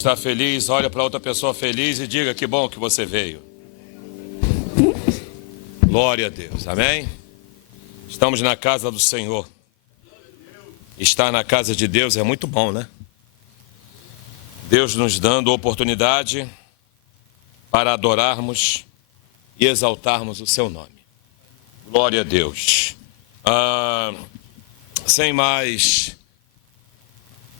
Está feliz, olha para outra pessoa feliz e diga: que bom que você veio. Glória a Deus, amém? Estamos na casa do Senhor. Estar na casa de Deus é muito bom, né? Deus nos dando oportunidade para adorarmos e exaltarmos o seu nome. Glória a Deus. Sem mais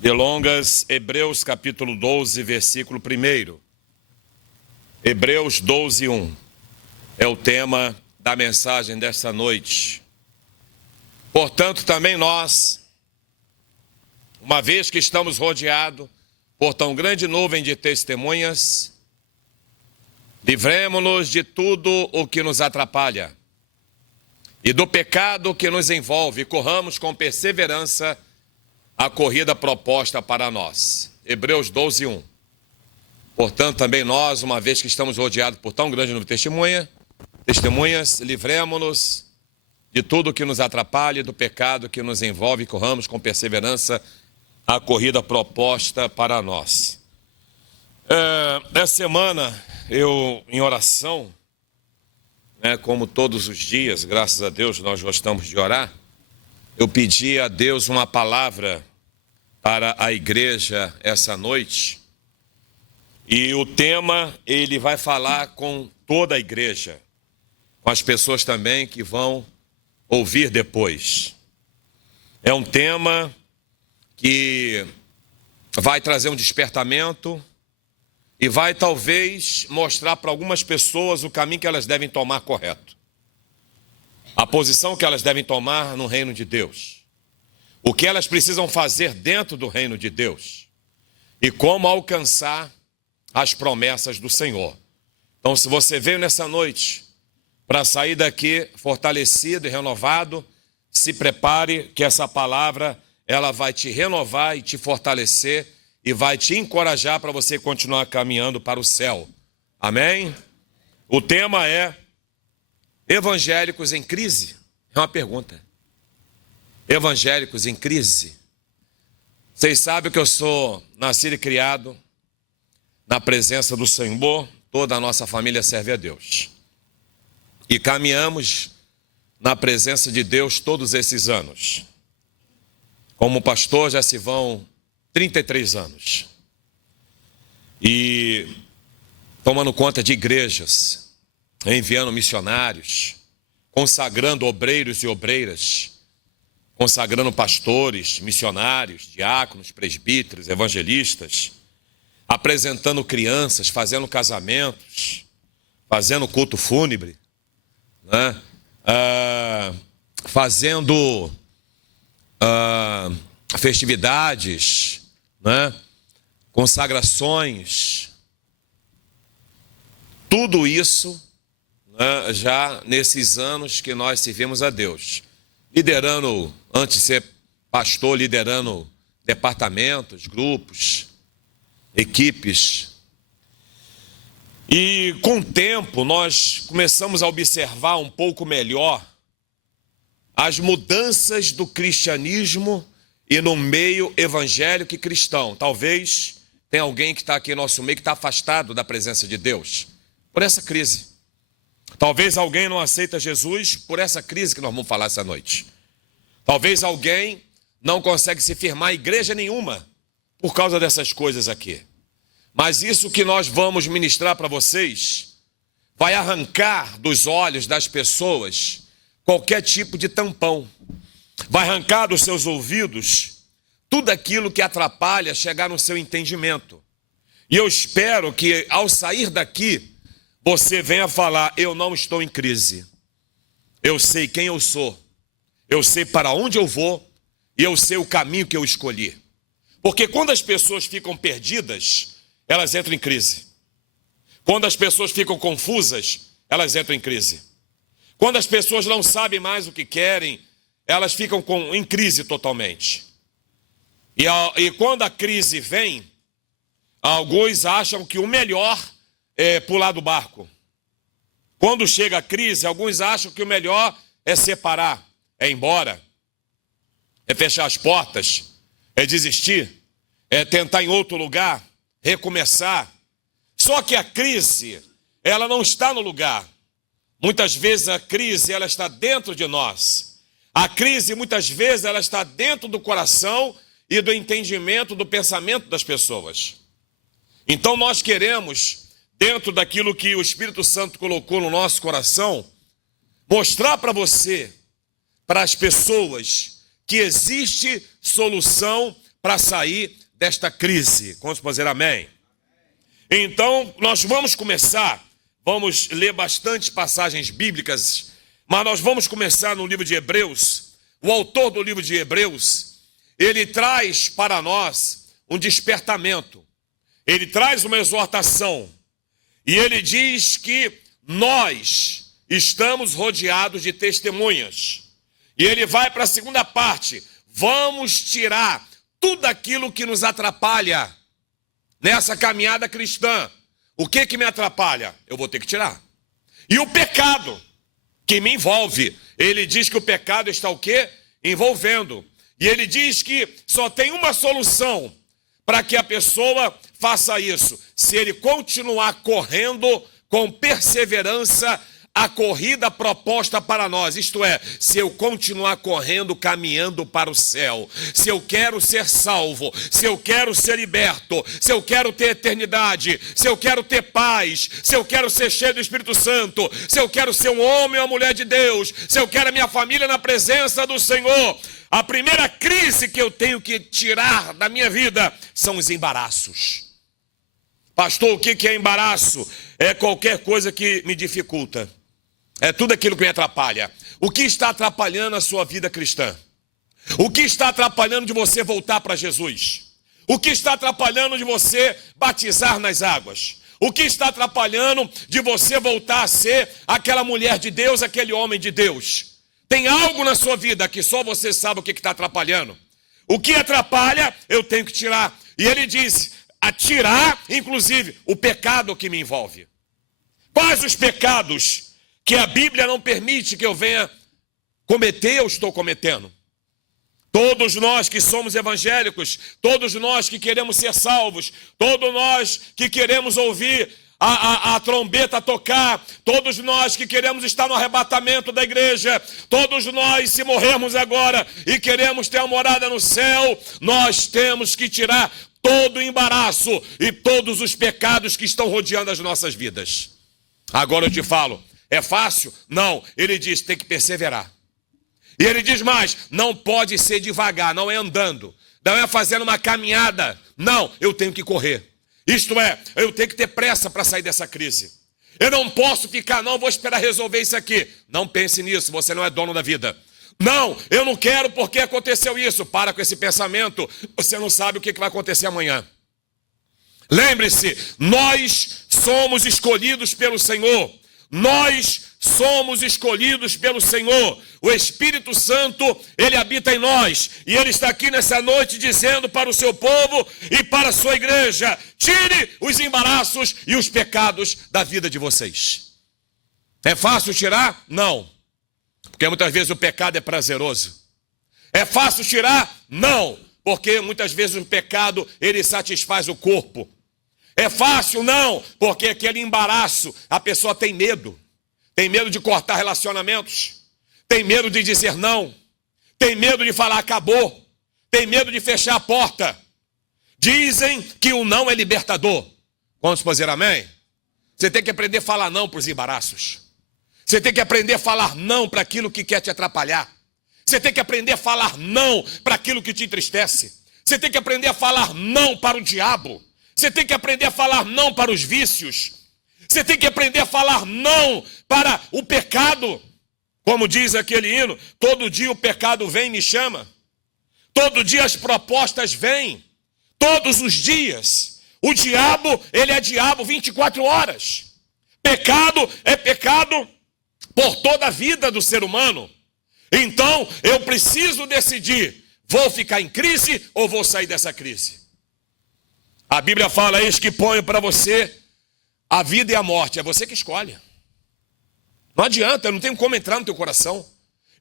delongas, Hebreus capítulo 12, versículo 1. Hebreus 12, 1. É o tema da mensagem desta noite. Portanto, também nós, uma vez que estamos rodeados por tão grande nuvem de testemunhas, livremo-nos de tudo o que nos atrapalha e do pecado que nos envolve, e corramos com perseverança a corrida proposta para nós. Hebreus 12, 1. Portanto, também nós, uma vez que estamos rodeados por tão grande número de testemunhas, livremo-nos de tudo que nos atrapalha, do pecado que nos envolve, e corramos com perseverança a corrida proposta para nós. Essa semana, eu, em oração, como todos os dias, graças a Deus, nós gostamos de orar, eu pedi a Deus uma palavra para a igreja essa noite. E o tema, ele vai falar com toda a igreja, com as pessoas também que vão ouvir depois. É um tema que vai trazer um despertamento e vai talvez mostrar para algumas pessoas o caminho que elas devem tomar correto. A posição que elas devem tomar no reino de Deus. O que elas precisam fazer dentro do reino de Deus. E como alcançar as promessas do Senhor. Então, se você veio nessa noite para sair daqui fortalecido e renovado, se prepare que essa palavra, ela vai te renovar e te fortalecer e vai te encorajar para você continuar caminhando para o céu. Amém? O tema é evangélicos em crise? É uma pergunta. Evangélicos em crise? Vocês sabem que eu sou nascido e criado na presença do Senhor, toda a nossa família serve a Deus. E caminhamos na presença de Deus todos esses anos. Como pastor já se vão 33 anos. E tomando conta de igrejas, enviando missionários, consagrando obreiros e obreiras, consagrando pastores, missionários, diáconos, presbíteros, evangelistas, apresentando crianças, fazendo casamentos, fazendo culto fúnebre, né? Fazendo festividades, né? Consagrações. Tudo isso, né, já nesses anos que nós servimos a Deus. Liderando, antes de ser pastor, liderando departamentos, grupos, equipes. E com o tempo nós começamos a observar um pouco melhor as mudanças do cristianismo e no meio evangélico e cristão. Talvez tenha alguém que está aqui no nosso meio que está afastado da presença de Deus por essa crise. Talvez alguém não aceita Jesus por essa crise que nós vamos falar essa noite. Talvez alguém não consegue se firmar em igreja nenhuma por causa dessas coisas aqui. Mas isso que nós vamos ministrar para vocês vai arrancar dos olhos das pessoas qualquer tipo de tampão. Vai arrancar dos seus ouvidos tudo aquilo que atrapalha chegar no seu entendimento. E eu espero que ao sair daqui, você venha falar: eu não estou em crise. Eu sei quem eu sou. Eu sei para onde eu vou. E eu sei o caminho que eu escolhi. Porque quando as pessoas ficam perdidas, elas entram em crise. Quando as pessoas ficam confusas, elas entram em crise. Quando as pessoas não sabem mais o que querem, elas ficam em crise totalmente. E quando a crise vem, alguns acham que o melhor é pular do barco. Quando chega a crise, alguns acham que o melhor é separar, é ir embora, é fechar as portas, é desistir, é tentar em outro lugar, recomeçar. Só que a crise, ela não está no lugar. Muitas vezes a crise, ela está dentro de nós. A crise, muitas vezes, ela está dentro do coração e do entendimento, do pensamento das pessoas. Então nós queremos, dentro daquilo que o Espírito Santo colocou no nosso coração, mostrar para você, para as pessoas, que existe solução para sair desta crise. Vamos fazer amém? Então, nós vamos começar, vamos ler bastante passagens bíblicas, mas nós vamos começar no livro de Hebreus. O autor do livro de Hebreus, ele traz para nós um despertamento, ele traz uma exortação, e ele diz que nós estamos rodeados de testemunhas. E ele vai para a segunda parte, vamos tirar tudo aquilo que nos atrapalha nessa caminhada cristã. O que me atrapalha? Eu vou ter que tirar. E o pecado que me envolve. Ele diz que o pecado está o quê? Envolvendo. E ele diz que só tem uma solução para que a pessoa faça isso. Se ele continuar correndo com perseverança a corrida proposta para nós, isto é, se eu continuar correndo, caminhando para o céu, se eu quero ser salvo, se eu quero ser liberto, se eu quero ter eternidade, se eu quero ter paz, se eu quero ser cheio do Espírito Santo, se eu quero ser um homem ou uma mulher de Deus, se eu quero a minha família na presença do Senhor, a primeira crise que eu tenho que tirar da minha vida são os embaraços. Pastor, o que é embaraço? É qualquer coisa que me dificulta. É tudo aquilo que me atrapalha. O que está atrapalhando a sua vida cristã? O que está atrapalhando de você voltar para Jesus? O que está atrapalhando de você batizar nas águas? O que está atrapalhando de você voltar a ser aquela mulher de Deus, aquele homem de Deus? Tem algo na sua vida que só você sabe o que está atrapalhando. O que atrapalha, eu tenho que tirar. E ele diz, a tirar, inclusive, o pecado que me envolve. Quais os pecados que a Bíblia não permite que eu venha cometer, eu estou cometendo? Todos nós que somos evangélicos, todos nós que queremos ser salvos, todos nós que queremos ouvir a trombeta tocar, todos nós que queremos estar no arrebatamento da igreja, todos nós, se morrermos agora e queremos ter a morada no céu, nós temos que tirar todo o embaraço e todos os pecados que estão rodeando as nossas vidas. Agora eu te falo, é fácil? Não. Ele diz, tem que perseverar. E ele diz mais, não pode ser devagar, não é andando, não é fazendo uma caminhada. Não, eu tenho que correr. Isto é, eu tenho que ter pressa para sair dessa crise. Eu não posso ficar, não, vou esperar resolver isso aqui. Não pense nisso, você não é dono da vida. Não, eu não quero porque aconteceu isso. Para com esse pensamento, você não sabe o que vai acontecer amanhã. Lembre-se, nós somos escolhidos pelo Senhor. Nós somos escolhidos pelo Senhor. O Espírito Santo, ele habita em nós. E ele está aqui nessa noite dizendo para o seu povo e para a sua igreja: tire os embaraços e os pecados da vida de vocês. É fácil tirar? Não. Porque muitas vezes o pecado é prazeroso. É fácil tirar? Não. Porque muitas vezes o pecado, ele satisfaz o corpo. É fácil? Não, porque aquele embaraço, a pessoa tem medo. Tem medo de cortar relacionamentos. Tem medo de dizer não. Tem medo de falar acabou. Tem medo de fechar a porta. Dizem que o não é libertador. Vamos fazer amém? Você tem que aprender a falar não para os embaraços. Você tem que aprender a falar não para aquilo que quer te atrapalhar. Você tem que aprender a falar não para aquilo que te entristece. Você tem que aprender a falar não para o diabo. Você tem que aprender a falar não para os vícios. Você tem que aprender a falar não para o pecado. Como diz aquele hino, todo dia o pecado vem e me chama. Todo dia as propostas vêm. Todos os dias. O diabo, ele é diabo 24 horas. Pecado é pecado por toda a vida do ser humano. Então, eu preciso decidir, vou ficar em crise ou vou sair dessa crise? A Bíblia fala, eis que ponho para você a vida e a morte. É você que escolhe. Não adianta, eu não tenho como entrar no teu coração.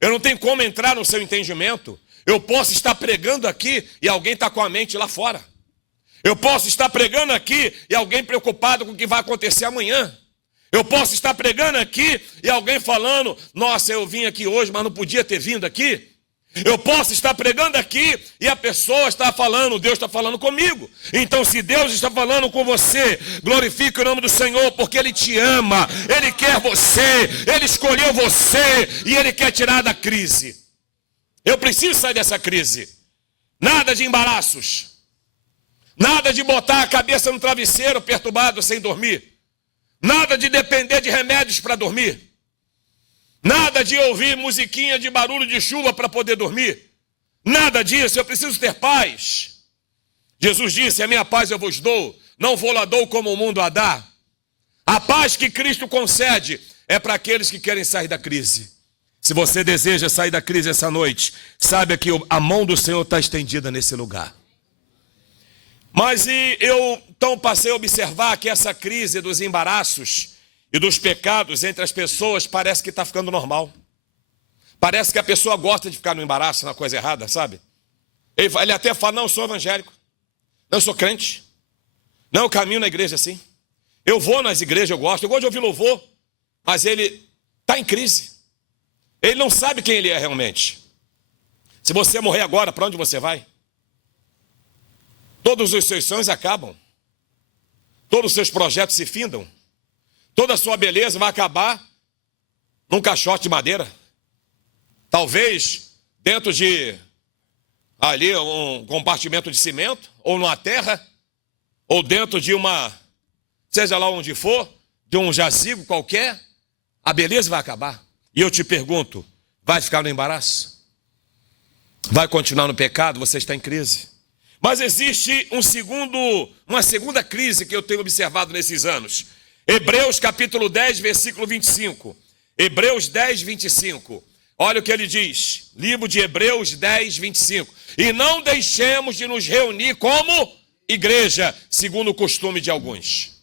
Eu não tenho como entrar no seu entendimento. Eu posso estar pregando aqui e alguém está com a mente lá fora. Eu posso estar pregando aqui e alguém preocupado com o que vai acontecer amanhã. Eu posso estar pregando aqui e alguém falando, nossa, eu vim aqui hoje, mas não podia ter vindo aqui. Eu posso estar pregando aqui e a pessoa está falando, Deus está falando comigo. Então, se Deus está falando com você, glorifique o nome do Senhor, porque Ele te ama, Ele quer você, Ele escolheu você e Ele quer tirar da crise. Eu preciso sair dessa crise. Nada de embaraços. Nada de botar a cabeça no travesseiro perturbado sem dormir. Nada de depender de remédios para dormir. Nada de ouvir musiquinha de barulho de chuva para poder dormir. Nada disso, eu preciso ter paz. Jesus disse, a minha paz eu vos dou, não vou lá dou como o mundo a dá. A paz que Cristo concede é para aqueles que querem sair da crise. Se você deseja sair da crise essa noite, saiba que a mão do Senhor está estendida nesse lugar. Mas eu então passei a observar que essa crise dos embaraços e dos pecados entre as pessoas parece que está ficando normal. Parece que a pessoa gosta de ficar no embaraço, na coisa errada, sabe? Ele até fala, não, eu sou evangélico. Não, eu sou crente. Não, eu caminho na igreja assim. Eu vou nas igrejas, eu gosto de ouvir louvor. Mas ele está em crise. Ele não sabe quem ele é realmente. Se você morrer agora, para onde você vai? Todos os seus sonhos acabam. Todos os seus projetos se findam. Toda a sua beleza vai acabar num caixote de madeira. Talvez dentro de ali um compartimento de cimento, ou numa terra, ou dentro de uma, seja lá onde for, de um jazigo qualquer, a beleza vai acabar. E eu te pergunto, vai ficar no embaraço? Vai continuar no pecado? Você está em crise. Mas existe uma segunda crise que eu tenho observado nesses anos. Hebreus capítulo 10, versículo 25. Hebreus 10, 25. Olha o que ele diz. Livro de Hebreus 10, 25. E não deixemos de nos reunir como igreja, segundo o costume de alguns.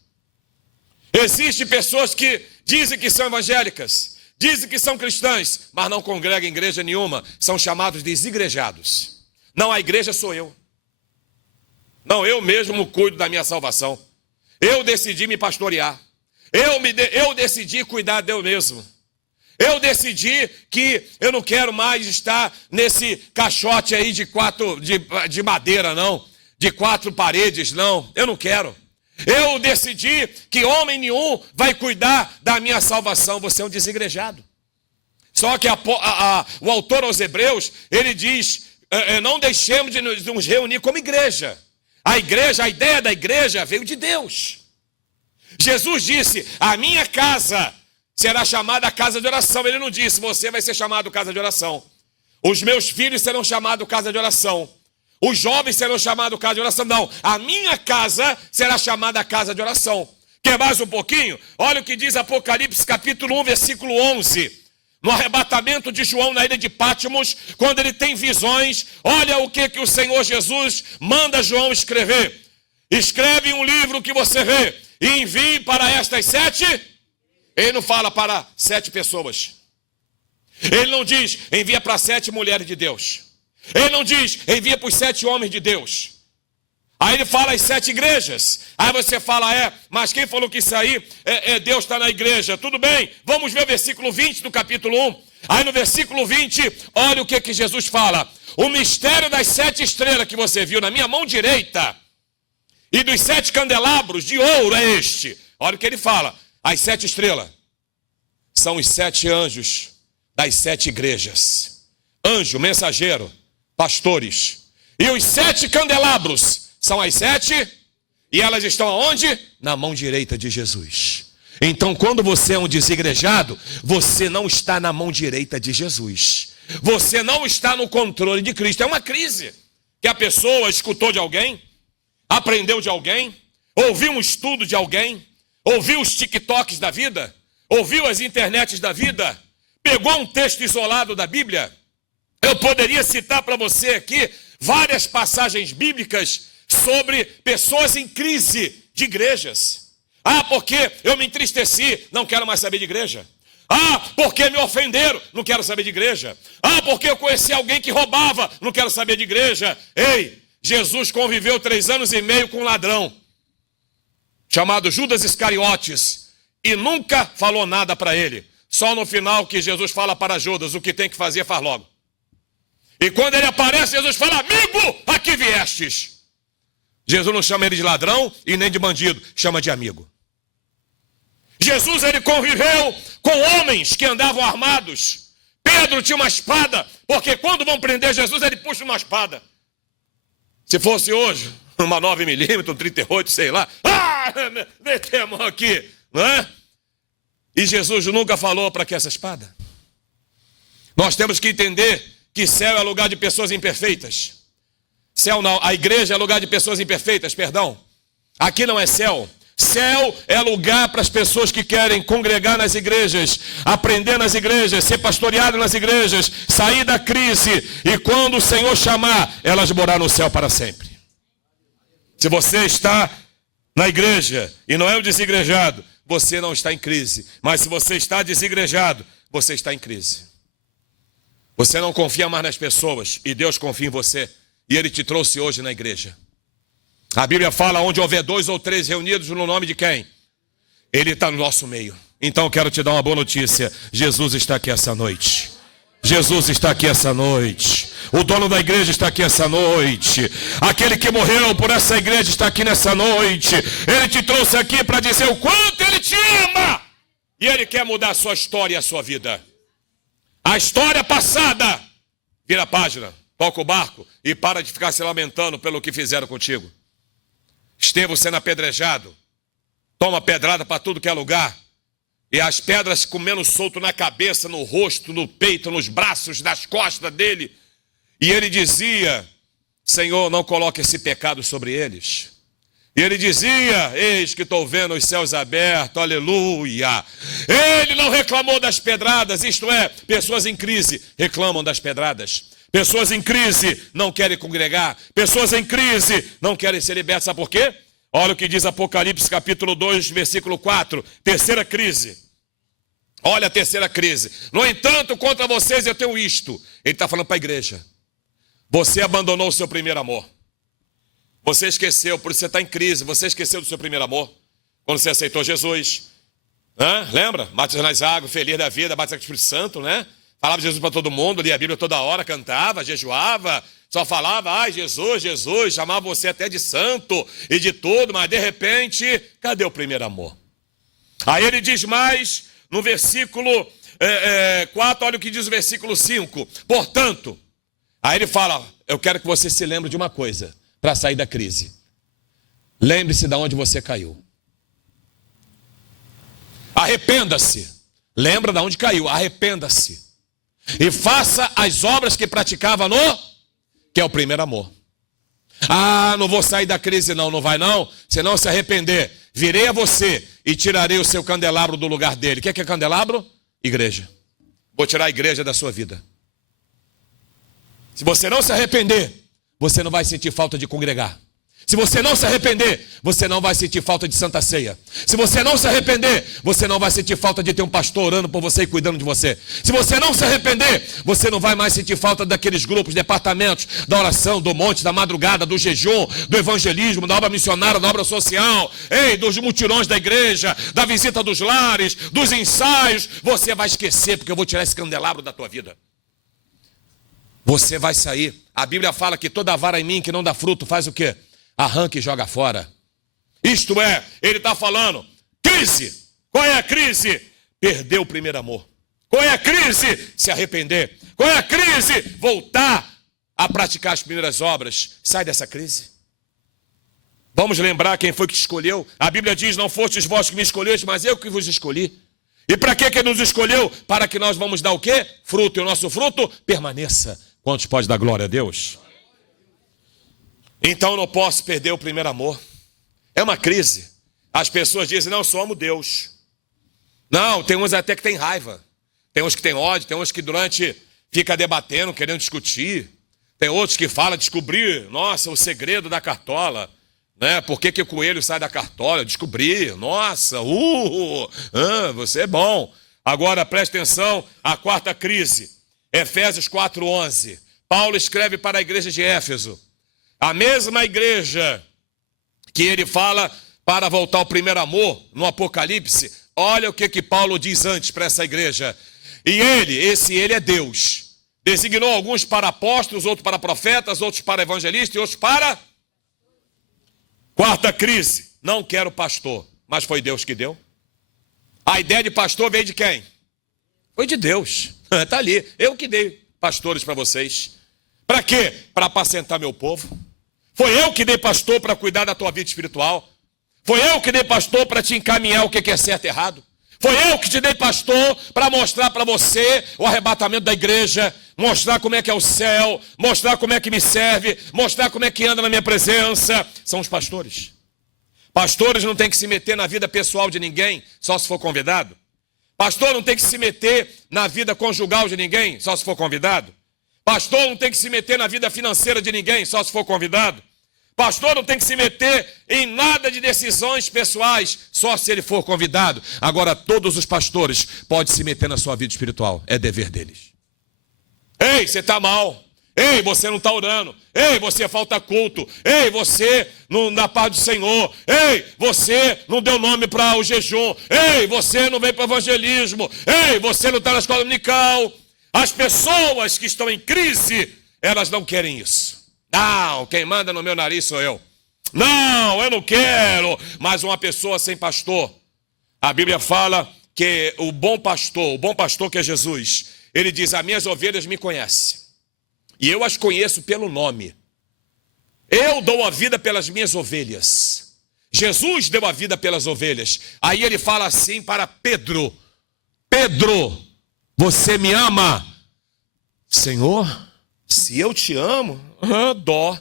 Existem pessoas que dizem que são evangélicas, dizem que são cristãs, mas não congregam em igreja nenhuma. São chamados de desigrejados. Não, a igreja sou eu. Não, eu mesmo cuido da minha salvação. Eu decidi me pastorear. Eu decidi cuidar de eu mesmo. Eu decidi que eu não quero mais estar nesse caixote aí de madeira, não. De 4 paredes, não. Eu não quero. Eu decidi que homem nenhum vai cuidar da minha salvação. Você é um desigrejado. Só que o autor aos Hebreus, ele diz, não deixemos de nos reunir como igreja. A ideia da igreja veio de Deus. Jesus disse, a minha casa será chamada casa de oração. Ele não disse, você vai ser chamado casa de oração. Os meus filhos serão chamados casa de oração. Os jovens serão chamados casa de oração. Não, a minha casa será chamada casa de oração. Quer mais um pouquinho? Olha o que diz Apocalipse capítulo 1, versículo 11. No arrebatamento de João na ilha de Pátimos, quando ele tem visões, olha o que o Senhor Jesus manda João escrever. Escreve um livro que você vê e envie para estas 7. Ele não fala para 7 pessoas. Ele não diz, envia para 7 mulheres de Deus. Ele não diz, envia para os 7 homens de Deus. Aí ele fala as 7 igrejas. Aí você fala, mas quem falou que isso aí Deus está na igreja? Tudo bem, vamos ver o versículo 20 do capítulo 1. Aí no versículo 20, olha o que Jesus fala. O mistério das 7 estrelas que você viu na minha mão direita e dos 7 candelabros de ouro é este. Olha o que ele fala. As 7 estrelas são os 7 anjos das 7 igrejas. Anjo, mensageiro, pastores. E os 7 candelabros são as 7, e elas estão aonde? Na mão direita de Jesus. Então, quando você é um desigrejado, você não está na mão direita de Jesus. Você não está no controle de Cristo. É uma crise que a pessoa escutou de alguém, aprendeu de alguém, ouviu um estudo de alguém, ouviu os TikToks da vida, ouviu as internets da vida, pegou um texto isolado da Bíblia. Eu poderia citar para você aqui várias passagens bíblicas sobre pessoas em crise de igrejas. Porque eu me entristeci, não quero mais saber de igreja. Porque me ofenderam, não quero saber de igreja. Porque eu conheci alguém que roubava, não quero saber de igreja. Ei, Jesus conviveu 3 anos e meio com um ladrão, chamado Judas Iscariotes, e nunca falou nada para ele. Só no final que Jesus fala para Judas, o que tem que fazer, faz logo. E quando ele aparece, Jesus fala, amigo, aqui viestes. Jesus não chama ele de ladrão e nem de bandido, chama de amigo. Jesus, ele conviveu com homens que andavam armados. Pedro tinha uma espada, porque quando vão prender Jesus, ele puxa uma espada. Se fosse hoje, uma 9mm, um 38, sei lá, metemos aqui, não é? E Jesus nunca falou para que essa espada. Nós temos que entender que céu é lugar de pessoas imperfeitas. Céu não, a igreja é lugar de pessoas imperfeitas, perdão. Aqui não é céu. Céu é lugar para as pessoas que querem congregar nas igrejas, aprender nas igrejas, ser pastoreado nas igrejas, sair da crise e quando o Senhor chamar, elas morar no céu para sempre. Se você está na igreja e não é um desigrejado, você não está em crise. Mas se você está desigrejado, você está em crise. Você não confia mais nas pessoas e Deus confia em você. E Ele te trouxe hoje na igreja. A Bíblia fala, onde houver 2 ou 3 reunidos no nome de quem? Ele está no nosso meio. Então eu quero te dar uma boa notícia. Jesus está aqui essa noite. Jesus está aqui essa noite. O dono da igreja está aqui essa noite. Aquele que morreu por essa igreja está aqui nessa noite. Ele te trouxe aqui para dizer o quanto Ele te ama. E Ele quer mudar a sua história e a sua vida. A história passada, vira a página, toca o barco e para de ficar se lamentando pelo que fizeram contigo. Estevão sendo apedrejado, toma pedrada para tudo que é lugar, e as pedras comendo solto na cabeça, no rosto, no peito, nos braços, nas costas dele. E ele dizia, Senhor, não coloque esse pecado sobre eles. E ele dizia, eis que estou vendo os céus abertos, aleluia. Ele não reclamou das pedradas, isto é, pessoas em crise reclamam das pedradas. Pessoas em crise não querem congregar. Pessoas em crise não querem ser libertas. Sabe por quê? Olha o que diz Apocalipse capítulo 2, versículo 4. Terceira crise. Olha a terceira crise. No entanto, contra vocês eu tenho isto. Ele está falando para a igreja. Você abandonou o seu primeiro amor. Você esqueceu, por isso você está em crise. Você esqueceu do seu primeiro amor. Quando você aceitou Jesus. Lembra? Batizou nas águas, feliz da vida, batizou com o Espírito Santo, né? Falava de Jesus para todo mundo, lia a Bíblia toda hora, cantava, jejuava, só falava, ai Jesus, Jesus, chamava você até de santo e de tudo, mas de repente, cadê o primeiro amor? Aí ele diz mais, no versículo 4, olha o que diz o versículo 5. Portanto, aí ele fala, eu quero que você se lembre de uma coisa, para sair da crise. Lembre-se de onde você caiu. Arrependa-se. Lembra de onde caiu, arrependa-se. E faça as obras que praticava que é o primeiro amor. Não vou sair da crise não vai não. Se não se arrepender, virei a você e tirarei o seu candelabro do lugar dele. O que é candelabro? Igreja. Vou tirar a igreja da sua vida. Se você não se arrepender, você não vai sentir falta de congregar. Se você não se arrepender, você não vai sentir falta de Santa Ceia. Se você não se arrepender, você não vai sentir falta de ter um pastor orando por você e cuidando de você. Se você não se arrepender, você não vai mais sentir falta daqueles grupos, departamentos, da oração, do monte, da madrugada, do jejum, do evangelismo, da obra missionária, da obra social, dos mutirões da igreja, da visita dos lares, dos ensaios. Você vai esquecer, porque eu vou tirar esse candelabro da tua vida. Você vai sair. A Bíblia fala que toda vara em mim que não dá fruto faz o quê? Arranca e joga fora. Isto é, ele está falando, crise. Qual é a crise? Perder o primeiro amor. Qual é a crise? Se arrepender. Qual é a crise? Voltar a praticar as primeiras obras. Sai dessa crise. Vamos lembrar quem foi que te escolheu. A Bíblia diz, não fostes vós que me escolheste, mas eu que vos escolhi. E para que ele nos escolheu? Para que nós vamos dar o quê? Fruto. E o nosso fruto permaneça. Quantos pode dar glória a Deus? Então eu não posso perder o primeiro amor. É uma crise. As pessoas dizem, não, só amo Deus. Não, tem uns até que tem raiva. Tem uns que tem ódio, tem uns que fica debatendo, querendo discutir. Tem outros que falam, descobrir, nossa, o segredo da cartola. Né? Por que o coelho sai da cartola? Descobrir, nossa, você é bom. Agora preste atenção, a quarta crise. Efésios 4:11. Paulo escreve para a igreja de Éfeso. A mesma igreja que ele fala para voltar ao primeiro amor, no Apocalipse, olha o que Paulo diz antes para essa igreja. E ele é Deus. Designou alguns para apóstolos, outros para profetas, outros para evangelistas e outros para... Quarta crise, não quero pastor, mas foi Deus que deu. A ideia de pastor veio de quem? Foi de Deus. Está ali, eu que dei pastores para vocês. Para quê? Para apacentar meu povo. Foi eu que dei pastor para cuidar da tua vida espiritual. Foi eu que dei pastor para te encaminhar o que é certo e errado. Foi eu que te dei pastor para mostrar para você o arrebatamento da igreja, mostrar como é que é o céu, mostrar como é que me serve, mostrar como é que anda na minha presença. São os pastores. Pastores não tem que se meter na vida pessoal de ninguém, só se for convidado. Pastor não tem que se meter na vida conjugal de ninguém, só se for convidado. Pastor não tem que se meter na vida financeira de ninguém, só se for convidado. Pastor não tem que se meter em nada de decisões pessoais, só se ele for convidado. Agora, todos os pastores podem se meter na sua vida espiritual, é dever deles. Ei, você está mal. Ei, você não está orando. Ei, você falta culto. Ei, você não dá paz do Senhor. Ei, você não deu nome para o jejum. Ei, você não veio para o evangelismo. Ei, você não está na escola dominical. As pessoas que estão em crise, elas não querem isso. Não, quem manda no meu nariz sou eu. Não, eu não quero. Mas uma pessoa sem pastor, a Bíblia fala que o bom pastor que é Jesus, ele diz, as minhas ovelhas me conhecem. E eu as conheço pelo nome. Eu dou a vida pelas minhas ovelhas. Jesus deu a vida pelas ovelhas. Aí ele fala assim para Pedro. Pedro, você me ama? Senhor, se eu te amo, dó.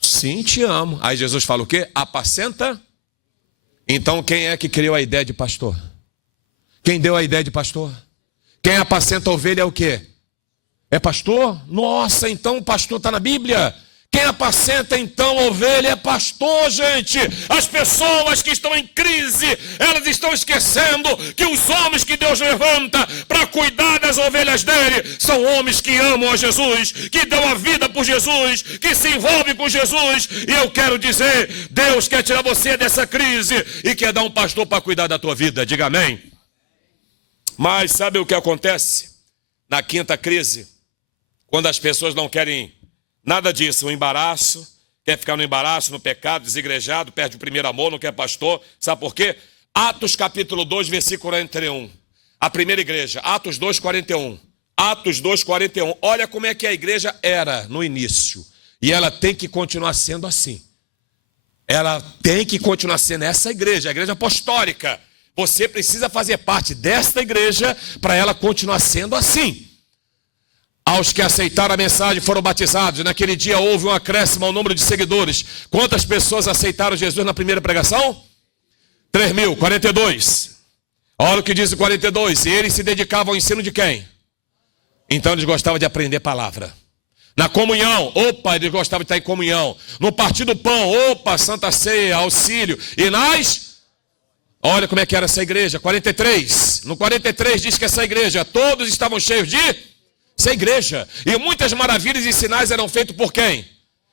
Sim, te amo. Aí Jesus fala o quê? Apacenta. Então quem é que criou a ideia de pastor? Quem deu a ideia de pastor? Quem apacenta a ovelha é o quê? É pastor? Nossa, então o pastor está na Bíblia? Quem apacenta então a ovelha é pastor, gente. As pessoas que estão em crise, elas estão esquecendo que os homens que Deus levanta para cuidar das ovelhas dele são homens que amam a Jesus, que dão a vida por Jesus, que se envolvem com Jesus. E eu quero dizer, Deus quer tirar você dessa crise e quer dar um pastor para cuidar da tua vida. Diga amém. Mas sabe o que acontece na quinta crise? Quando as pessoas não querem nada disso, o embaraço, quer ficar no embaraço, no pecado, desigrejado, perde o primeiro amor, não quer pastor. Sabe por quê? Atos capítulo 2, versículo 41. A primeira igreja, Atos 2, 41. Atos 2, 41. Olha como é que a igreja era no início. E ela tem que continuar sendo assim. Ela tem que continuar sendo essa igreja, a igreja apostólica. Você precisa fazer parte desta igreja para ela continuar sendo assim. Aos que aceitaram a mensagem foram batizados. Naquele dia houve um acréscimo ao número de seguidores. Quantas pessoas aceitaram Jesus na primeira pregação? 3.000, 42. Olha o que diz o 42. E eles se dedicavam ao ensino de quem? Então eles gostavam de aprender palavra. Na comunhão, eles gostavam de estar em comunhão. No partir do pão, Santa Ceia, auxílio. E olha como é que era essa igreja, 43. No 43 diz que essa igreja, todos estavam cheios de... Essa igreja. E muitas maravilhas e sinais eram feitos por quem?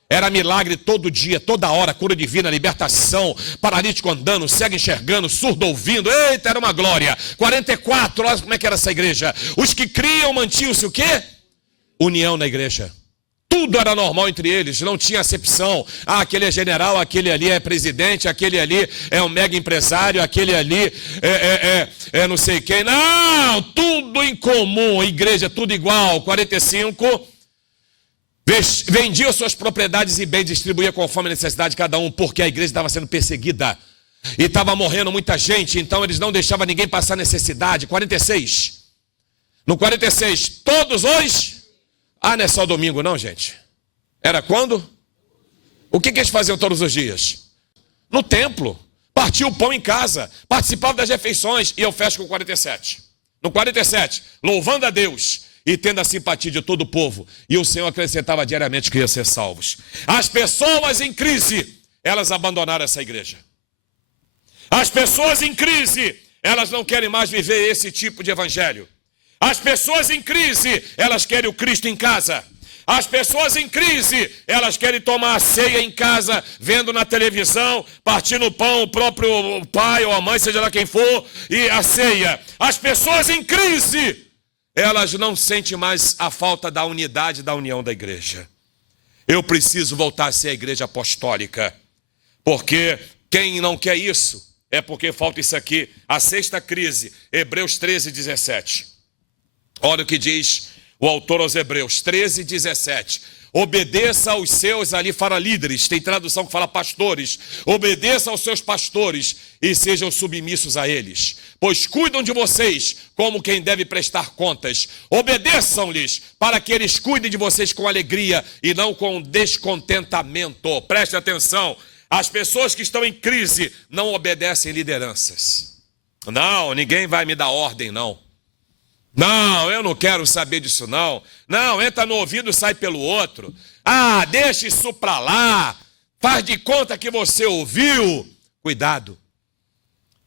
Era milagre todo dia, toda hora, cura divina, libertação, paralítico andando, cego enxergando, surdo ouvindo. Eita, era uma glória. 44, olha como é que era essa igreja. Os que criam mantinham-se o quê? União na igreja. Tudo era normal entre eles, não tinha acepção. Aquele é general, aquele ali é presidente, aquele ali é um mega empresário, aquele ali é não sei quem. Não, tudo em comum, igreja, tudo igual. 45, vendia suas propriedades e bens, distribuía conforme a necessidade de cada um, porque a igreja estava sendo perseguida. E estava morrendo muita gente, então eles não deixavam ninguém passar necessidade. 46. No 46, todos os... não é só domingo não, gente. Era quando? O que eles faziam todos os dias? No templo. Partiam o pão em casa. Participavam das refeições. E eu fecho com 47. No 47, louvando a Deus e tendo a simpatia de todo o povo. E o Senhor acrescentava diariamente que iam ser salvos. As pessoas em crise, elas abandonaram essa igreja. As pessoas em crise, elas não querem mais viver esse tipo de evangelho. As pessoas em crise, elas querem o Cristo em casa. As pessoas em crise, elas querem tomar a ceia em casa, vendo na televisão, partindo o pão, o próprio pai ou a mãe, seja lá quem for, e a ceia. As pessoas em crise, elas não sentem mais a falta da unidade, da união da igreja. Eu preciso voltar a ser a igreja apostólica, porque quem não quer isso, é porque falta isso aqui. A sexta crise, Hebreus 13, 17. Olha o que diz o autor aos Hebreus, 13, 17. Obedeça aos seus, ali fala líderes, tem tradução que fala pastores. Obedeça aos seus pastores e sejam submissos a eles, pois cuidam de vocês como quem deve prestar contas. Obedeçam-lhes para que eles cuidem de vocês com alegria e não com descontentamento. Preste atenção, as pessoas que estão em crise não obedecem lideranças. Não, ninguém vai me dar ordem, não. Não, eu não quero saber disso, não. Não, entra no ouvido e sai pelo outro. Ah, deixa isso pra lá. Faz de conta que você ouviu. Cuidado.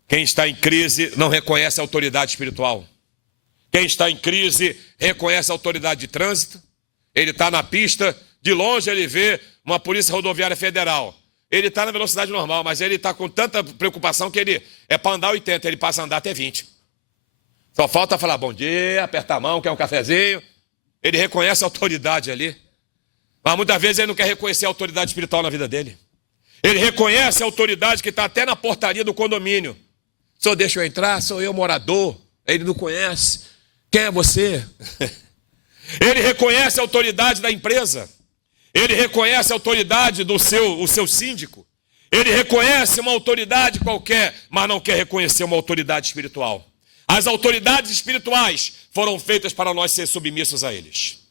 Quem está em crise não reconhece a autoridade espiritual. Quem está em crise reconhece a autoridade de trânsito. Ele está na pista, de longe ele vê uma polícia rodoviária federal. Ele está na velocidade normal, mas ele está com tanta preocupação que ele é para andar 80, ele passa a andar até 20. Só falta falar bom dia, apertar a mão, quer um cafezinho. Ele reconhece a autoridade ali. Mas muitas vezes ele não quer reconhecer a autoridade espiritual na vida dele. Ele reconhece a autoridade que está até na portaria do condomínio. O senhor deixa eu entrar? Sou eu morador. Ele não conhece. Quem é você? Ele reconhece a autoridade da empresa. Ele reconhece a autoridade do seu síndico. Ele reconhece uma autoridade qualquer, mas não quer reconhecer uma autoridade espiritual. As autoridades espirituais foram feitas para nós ser submissos a eles,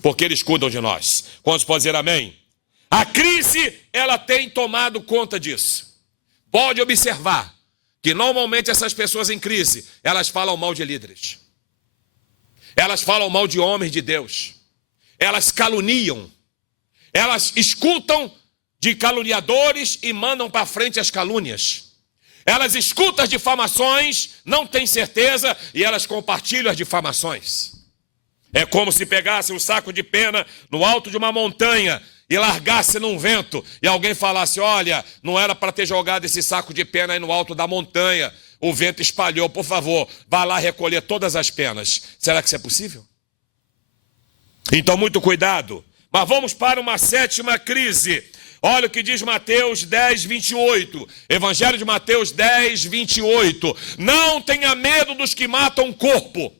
porque eles cuidam de nós. Quantos podem dizer amém? A crise, ela tem tomado conta disso. Pode observar que normalmente essas pessoas em crise, elas falam mal de líderes. Elas falam mal de homens de Deus. Elas caluniam. Elas escutam de caluniadores e mandam para frente as calúnias. Elas escutam as difamações, não têm certeza, e elas compartilham as difamações. É como se pegasse um saco de pena no alto de uma montanha e largasse num vento, e alguém falasse, olha, não era para ter jogado esse saco de pena aí no alto da montanha, o vento espalhou, por favor, vá lá recolher todas as penas. Será que isso é possível? Então, muito cuidado. Mas vamos para uma sétima crise. Olha o que diz Mateus 10, 28. Evangelho de Mateus 10, 28. Não tenha medo dos que matam o corpo.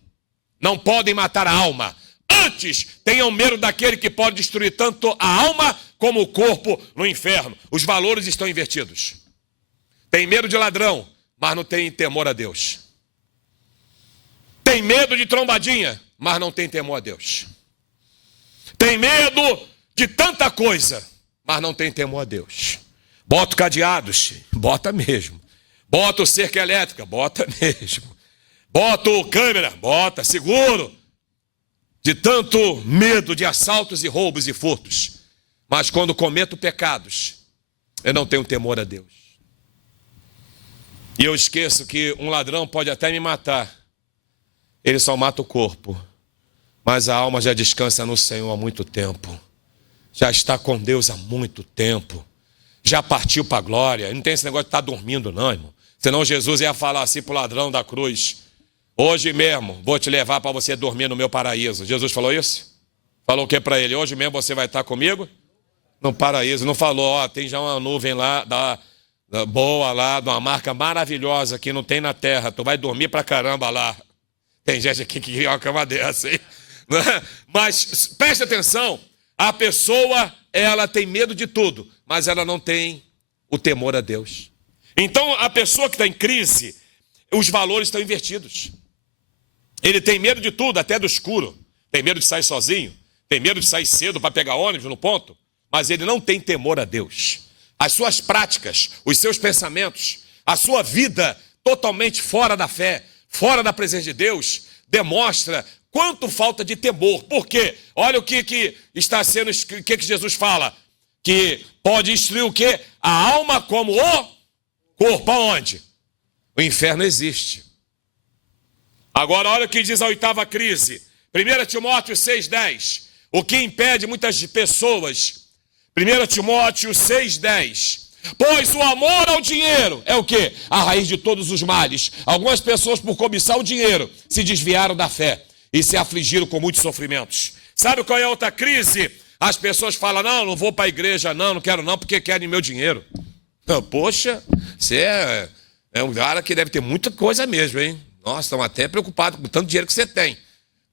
Não podem matar a alma. Antes, tenham medo daquele que pode destruir tanto a alma como o corpo no inferno. Os valores estão invertidos. Tem medo de ladrão, mas não tem temor a Deus. Tem medo de trombadinha, mas não tem temor a Deus. Tem medo de tanta coisa, mas não tem temor a Deus. Bota cadeados, bota mesmo. Bota o cerca elétrica, bota mesmo. Bota o câmera, bota, seguro. De tanto medo de assaltos e roubos e furtos. Mas quando cometo pecados, eu não tenho temor a Deus. E eu esqueço que um ladrão pode até me matar. Ele só mata o corpo. Mas a alma já descansa no Senhor há muito tempo. Já está com Deus há muito tempo. Já partiu para a glória. Não tem esse negócio de estar dormindo não, irmão. Senão Jesus ia falar assim para o ladrão da cruz. Hoje mesmo vou te levar para você dormir no meu paraíso. Jesus falou isso? Falou o que para ele? Hoje mesmo você vai estar comigo no paraíso. Não falou, ó, tem já uma nuvem lá, boa lá, de uma marca maravilhosa que não tem na terra. Tu vai dormir pra caramba lá. Tem gente aqui que queria uma cama dessa, hein? Mas preste atenção. A pessoa, ela tem medo de tudo, mas ela não tem o temor a Deus. Então, a pessoa que está em crise, os valores estão invertidos. Ele tem medo de tudo, até do escuro. Tem medo de sair sozinho. Tem medo de sair cedo para pegar ônibus no ponto. Mas ele não tem temor a Deus. As suas práticas, os seus pensamentos, a sua vida totalmente fora da fé, fora da presença de Deus, demonstra quanto falta de temor. Por quê? Olha o que está sendo, o que Jesus fala. Que pode destruir o quê? A alma como o corpo. Aonde? O inferno existe. Agora olha o que diz a oitava crise. 1 Timóteo 6,10. o que impede muitas pessoas, 1 Timóteo 6,10, pois o amor ao dinheiro é o quê? A raiz de todos os males. Algumas pessoas, por cobiçar o dinheiro, se desviaram da fé e se afligiram com muitos sofrimentos. Sabe qual é a outra crise? As pessoas falam, não vou para a igreja, não quero não, porque querem meu dinheiro. Poxa, você é um cara que deve ter muita coisa mesmo, hein? Nossa, estão até preocupados com o tanto dinheiro que você tem.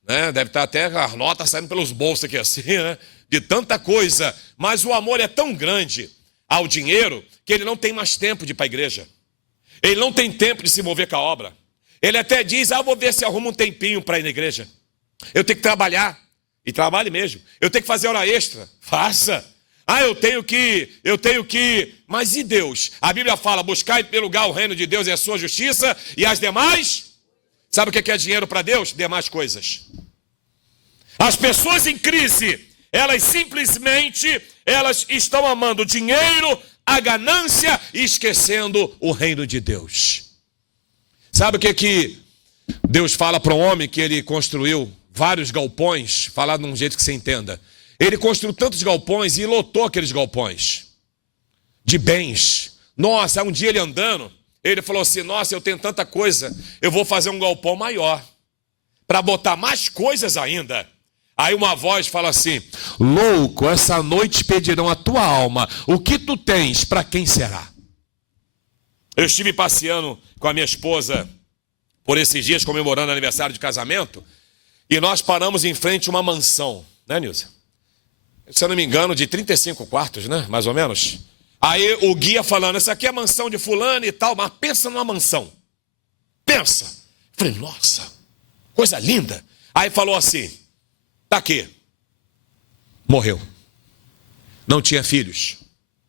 Né? Deve estar até as notas saindo pelos bolsos aqui assim, né? De tanta coisa. Mas o amor é tão grande ao dinheiro que ele não tem mais tempo de ir para a igreja. Ele não tem tempo de se mover com a obra. Ele até diz, vou ver se arruma um tempinho para ir na igreja. Eu tenho que trabalhar. E trabalhe mesmo. Eu tenho que fazer hora extra. Faça. Eu tenho que. Mas e Deus? A Bíblia fala, buscai pelo lugar o reino de Deus e a sua justiça, e as demais? Sabe o que é dinheiro para Deus? Demais coisas. As pessoas em crise, elas simplesmente, elas estão amando o dinheiro, a ganância e esquecendo o reino de Deus. Sabe o que Deus fala para um homem que ele construiu vários galpões, falar de um jeito que você entenda. Ele construiu tantos galpões e lotou aqueles galpões de bens. Nossa, um dia ele andando, ele falou assim, nossa, eu tenho tanta coisa, eu vou fazer um galpão maior, para botar mais coisas ainda. Aí uma voz fala assim, louco, essa noite pedirão a tua alma, o que tu tens, para quem será? Eu estive passeando com a minha esposa por esses dias, comemorando aniversário de casamento, e nós paramos em frente a uma mansão, né, Nilza? Se eu não me engano, de 35 quartos, né? Mais ou menos. Aí o guia falando, essa aqui é a mansão de fulano e tal, mas pensa numa mansão. Pensa. Eu falei, nossa, coisa linda. Aí falou assim, tá aqui. Morreu. Não tinha filhos.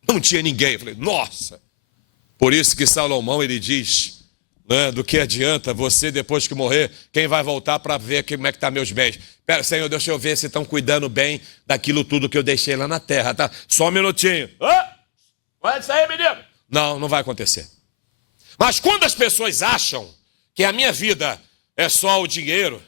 Não tinha ninguém. Eu falei, nossa. Por isso que Salomão, ele diz, né, do que adianta você, depois que morrer, quem vai voltar para ver como é que estão meus bens? Pera, Senhor, deixa eu ver se estão cuidando bem daquilo tudo que eu deixei lá na terra, tá? Só um minutinho. Vai sair, menino. Não vai acontecer. Mas quando as pessoas acham que a minha vida é só o dinheiro,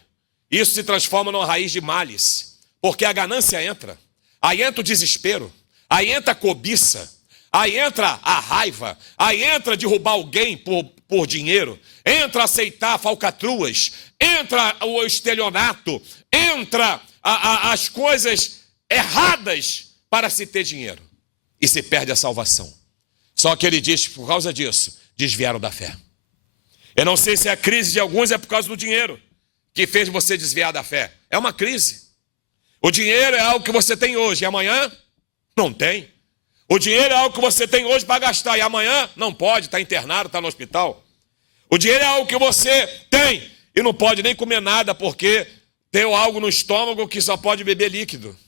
isso se transforma numa raiz de males. Porque a ganância entra, aí entra o desespero, aí entra a cobiça, aí entra a raiva, aí entra derrubar alguém por dinheiro, entra aceitar falcatruas, entra o estelionato, entra as coisas erradas para se ter dinheiro. E se perde a salvação. Só que ele diz, por causa disso, desviaram da fé. Eu não sei se a crise de alguns é por causa do dinheiro que fez você desviar da fé. É uma crise. O dinheiro é algo que você tem hoje e amanhã não tem. O dinheiro é algo que você tem hoje para gastar e amanhã não pode, está internado, está no hospital. O dinheiro é algo que você tem e não pode nem comer nada porque tem algo no estômago que só pode beber líquido.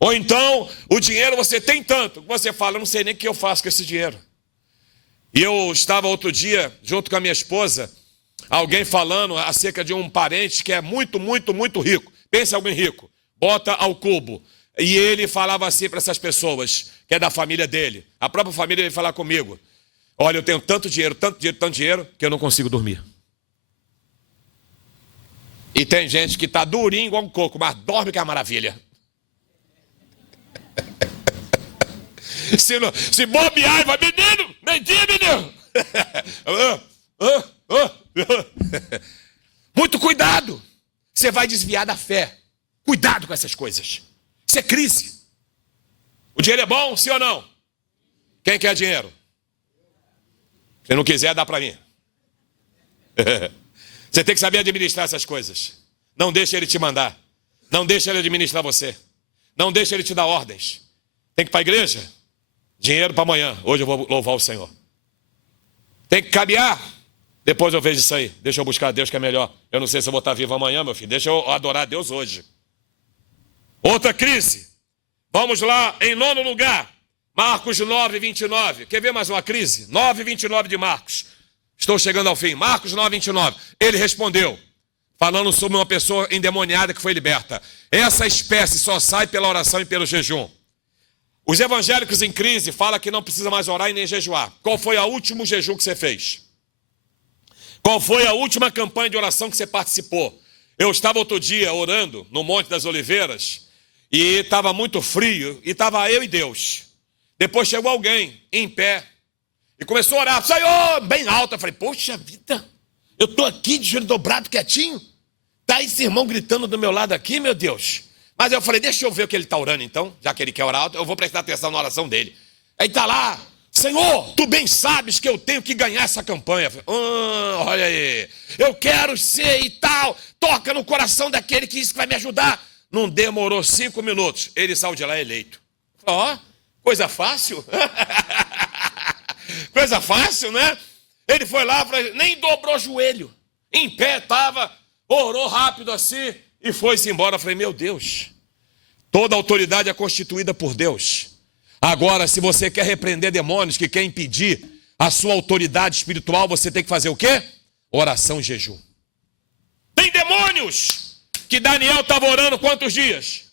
Ou então, o dinheiro você tem tanto que você fala, eu não sei nem o que eu faço com esse dinheiro. E eu estava outro dia, junto com a minha esposa, alguém falando acerca de um parente que é muito, muito, muito rico. Pensa em alguém rico, bota ao cubo. E ele falava assim para essas pessoas, que é da família dele. A própria família veio falar comigo. Olha, eu tenho tanto dinheiro, que eu não consigo dormir. E tem gente que está durinho igual um coco, mas dorme que é uma maravilha. Se bobear, vai, menino, menino. Muito cuidado. Você vai desviar da fé. Cuidado com essas coisas. Isso é crise. O dinheiro é bom, sim ou não? Quem quer dinheiro? Se não quiser, dá para mim. Você tem que saber administrar essas coisas. Não deixe ele te mandar. Não deixe ele administrar você. Não deixe ele te dar ordens. Tem que ir para a igreja? Dinheiro para amanhã. Hoje eu vou louvar o Senhor. Tem que caminhar? Depois eu vejo isso aí. Deixa eu buscar a Deus que é melhor. Eu não sei se eu vou estar vivo amanhã, meu filho. Deixa eu adorar a Deus hoje. Outra crise. Vamos lá, em nono lugar. Marcos 9, 29. Quer ver mais uma crise? 9, 29 de Marcos. Estou chegando ao fim. Marcos 9, 29. Ele respondeu, falando sobre uma pessoa endemoniada que foi liberta. Essa espécie só sai pela oração e pelo jejum. Os evangélicos em crise falam que não precisa mais orar e nem jejuar. Qual foi o último jejum que você fez? Qual foi a última campanha de oração que você participou? Eu estava outro dia orando no Monte das Oliveiras E estava muito frio, e estava eu e Deus. Depois chegou alguém, em pé, e começou a orar, Senhor, bem alto. Eu falei, poxa vida, eu estou aqui de joelho dobrado, quietinho. Está esse irmão gritando do meu lado aqui, meu Deus. Mas eu falei, deixa eu ver o que ele está orando então, já que ele quer orar alto, eu vou prestar atenção na oração dele. Aí está lá, Senhor, tu bem sabes que eu tenho que ganhar essa campanha. Eu falei, olha aí, eu quero ser e tal, toca no coração daquele que disse que vai me ajudar. Não demorou 5 minutos, ele saiu de lá eleito. Ó, coisa fácil. Coisa fácil, né? Ele foi lá, nem dobrou o joelho. Em pé estava, orou rápido assim e foi-se embora. Eu falei, meu Deus, toda autoridade é constituída por Deus. Agora, se você quer repreender demônios que querem impedir a sua autoridade espiritual, você tem que fazer o quê? Oração e jejum. Tem demônios que Daniel estava orando quantos dias?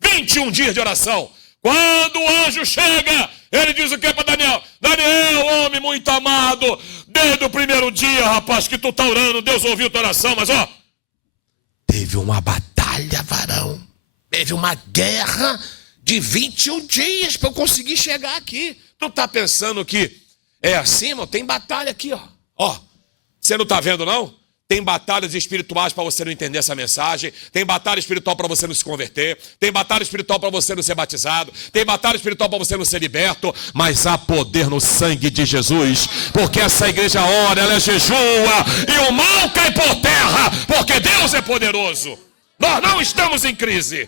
21 dias de oração. Quando o anjo chega, ele diz o que para Daniel? Daniel, homem muito amado, desde o primeiro dia, rapaz, que tu está orando, Deus ouviu tua oração, mas ó, teve uma batalha, varão. Teve uma guerra de 21 dias para eu conseguir chegar aqui. Tu está pensando que é assim, irmão? Tem batalha aqui, ó. Ó, você não está vendo, não? Tem batalhas espirituais para você não entender essa mensagem. Tem batalha espiritual para você não se converter. Tem batalha espiritual para você não ser batizado. Tem batalha espiritual para você não ser liberto. Mas há poder no sangue de Jesus. Porque essa igreja ora, ela jejua. E o mal cai por terra. Porque Deus é poderoso. Nós não estamos em crise.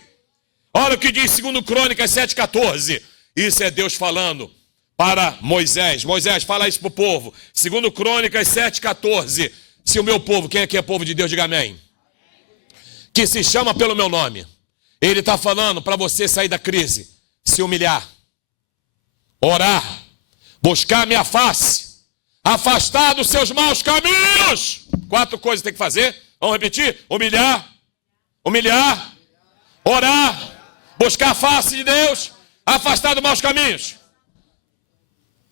Olha o que diz 2 Crônicas 7,14. Isso é Deus falando para Moisés. Moisés, fala isso para o povo. 2 Crônicas 7,14. Se o meu povo, quem aqui é povo de Deus, diga amém. Que se chama pelo meu nome. Ele está falando para você sair da crise. Se humilhar. Orar. Buscar minha face. Afastar dos seus maus caminhos. 4 coisas tem que fazer. Vamos repetir? Humilhar. Humilhar. Orar. Buscar a face de Deus. Afastar dos maus caminhos.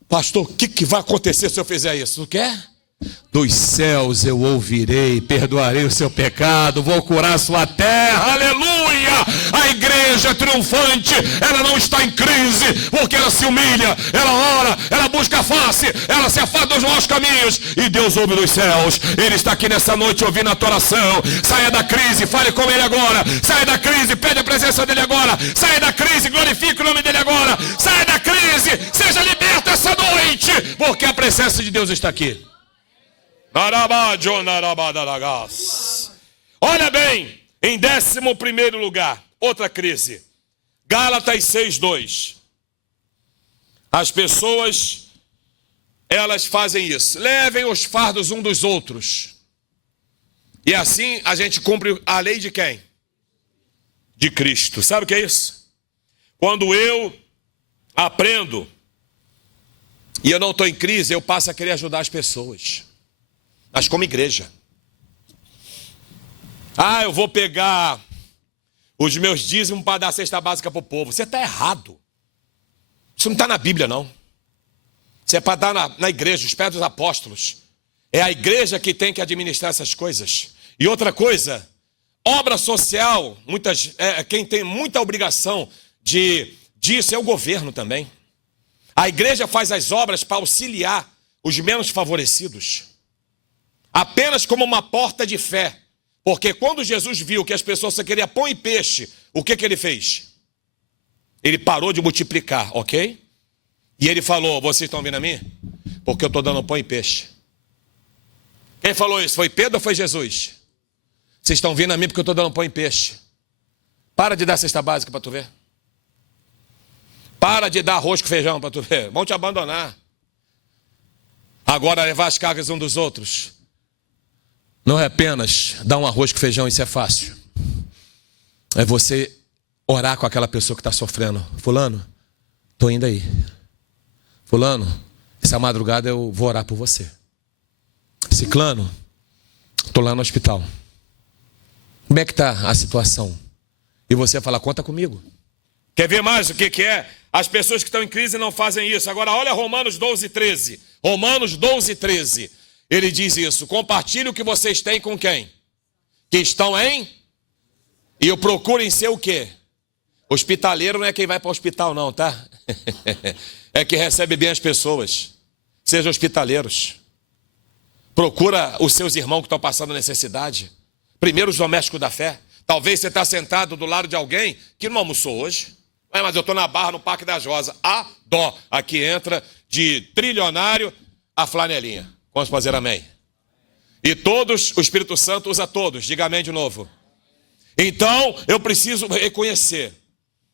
Pastor, o que vai acontecer se eu fizer isso? Não quer? Dos céus eu ouvirei, perdoarei o seu pecado, vou curar a sua terra, aleluia! A igreja triunfante, ela não está em crise, porque ela se humilha, ela ora, ela busca a face, ela se afasta dos maus caminhos, e Deus ouve dos céus. Ele está aqui nessa noite ouvindo a tua oração. Saia da crise, fale com Ele agora. Saia da crise, pede a presença dEle agora. Saia da crise, glorifique o nome dEle agora. Saia da crise, seja liberto essa noite, porque a presença de Deus está aqui. Olha bem, em 11º lugar, outra crise. Gálatas 6:2. As pessoas, elas fazem isso. Levem os fardos um dos outros. E assim a gente cumpre a lei de quem? De Cristo. Sabe o que é isso? Quando eu aprendo e eu não estou em crise, eu passo a querer ajudar as pessoas. Mas como igreja. Eu vou pegar os meus dízimos para dar a cesta básica para o povo. Você está errado. Isso não está na Bíblia, não. Isso é para dar na igreja, os pés dos apóstolos. É a igreja que tem que administrar essas coisas. E outra coisa, obra social, quem tem muita obrigação disso é o governo também. A igreja faz as obras para auxiliar os menos favorecidos. Apenas como uma porta de fé. Porque quando Jesus viu que as pessoas só queriam pão e peixe, o que ele fez? Ele parou de multiplicar, ok? E ele falou, vocês estão vindo a mim? Porque eu estou dando pão e peixe. Quem falou isso? Foi Pedro ou foi Jesus? Vocês estão vindo a mim porque eu estou dando pão e peixe. Para de dar cesta básica para tu ver. Para de dar arroz com feijão para tu ver. Vão te abandonar. Agora levar as cargas um dos outros. Não é apenas dar um arroz com feijão, isso é fácil. É você orar com aquela pessoa que está sofrendo. Fulano, estou indo aí. Fulano, essa madrugada eu vou orar por você. Ciclano, estou lá no hospital. Como é que está a situação? E você fala, conta comigo. Quer ver mais o que é? As pessoas que estão em crise não fazem isso. Agora olha Romanos 12:13. Romanos 12:13. Ele diz isso, compartilhe o que vocês têm com quem? Que estão em? E procurem ser o quê? Hospitaleiro não é quem vai para o hospital não, tá? É que recebe bem as pessoas. Sejam hospitaleiros. Procura os seus irmãos que estão passando necessidade. Primeiro os domésticos da fé. Talvez você está sentado do lado de alguém que não almoçou hoje. Mas eu estou na Barra, no Parque das Rosas. A dó. Aqui entra de trilionário a flanelinha. Vamos fazer amém. E todos, o Espírito Santo usa todos. Diga amém de novo. Então, eu preciso reconhecer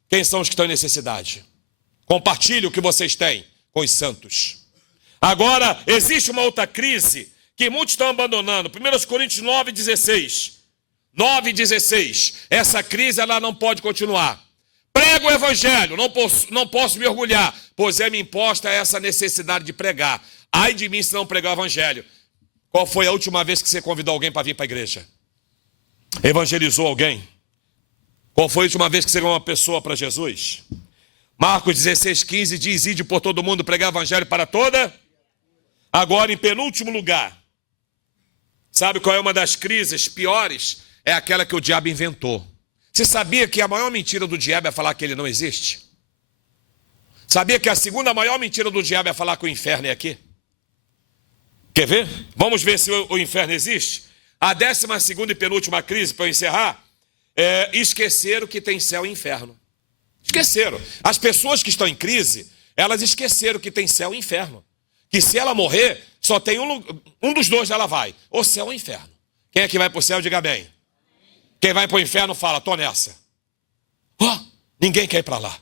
quem são os que estão em necessidade. Compartilhe o que vocês têm com os santos. Agora, existe uma outra crise que muitos estão abandonando. 1 Coríntios 9:16. 9:16. Essa crise, ela não pode continuar. Prego o evangelho, não posso me orgulhar, pois é-me imposta essa necessidade de pregar. Ai de mim se não pregar o evangelho. Qual foi a última vez que você convidou alguém para vir para a igreja? Evangelizou alguém? Qual foi a última vez que você ganhou uma pessoa para Jesus? Marcos 16:15 diz: ide por todo mundo pregar o evangelho para toda. Agora, em penúltimo lugar, sabe qual é uma das crises piores? É aquela que o diabo inventou. Você sabia que a maior mentira do diabo é falar que ele não existe? Sabia que a segunda maior mentira do diabo é falar que o inferno é aqui? Quer ver? Vamos ver se o inferno existe? A 12ª e penúltima crise, para eu encerrar, é esqueceram que tem céu e inferno. Esqueceram. As pessoas que estão em crise, elas esqueceram que tem céu e inferno. Que se ela morrer, só tem um dos dois ela vai. Ou céu ou inferno. Quem é que vai para o céu, diga bem. Quem vai para o inferno fala, tô nessa. Oh, ninguém quer ir para lá.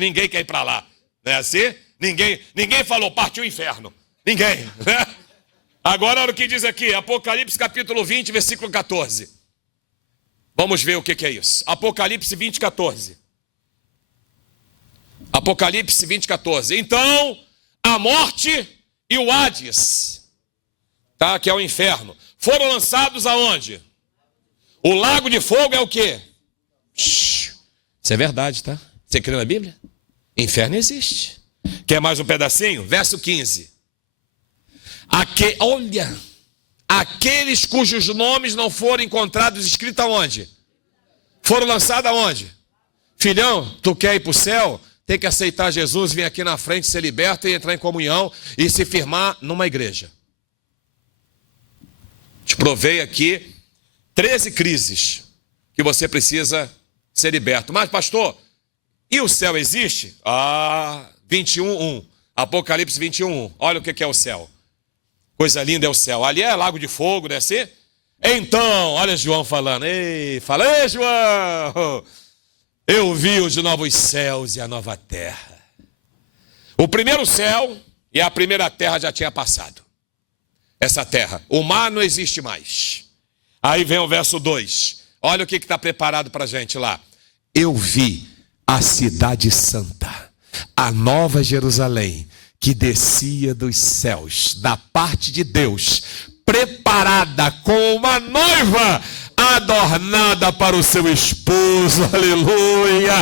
Ninguém quer ir para lá. Não é assim? Ninguém falou, partiu o inferno. Ninguém. Agora olha o que diz aqui, Apocalipse capítulo 20, versículo 14. Vamos ver o que é isso. Apocalipse 20, 14. Apocalipse 20, 14. Então, a morte e o Hades, tá? Que é o inferno, foram lançados aonde? O lago de fogo é o quê? Isso é verdade, tá? Você crê na Bíblia? Inferno existe. Quer mais um pedacinho? Verso 15. Olha, aqueles cujos nomes não foram encontrados escritos aonde? Foram lançados aonde? Filhão, tu quer ir para o céu? Tem que aceitar Jesus, vir aqui na frente, ser liberto e entrar em comunhão e se firmar numa igreja. Te provei aqui 13 crises que você precisa ser liberto. Mas, pastor, e o céu existe? 21:1. Apocalipse 21:1. Olha o que é o céu. Coisa linda é o céu. Ali é lago de fogo, né? Assim? Então, olha João falando. Fala, ei, João! Eu vi os novos céus e a nova terra. O primeiro céu e a primeira terra já tinha passado. Essa terra. O mar não existe mais. Aí vem o verso 2. Olha o que está preparado para a gente lá. Eu vi a cidade santa, a nova Jerusalém, que descia dos céus, da parte de Deus, preparada como uma noiva, adornada para o seu esposo, aleluia.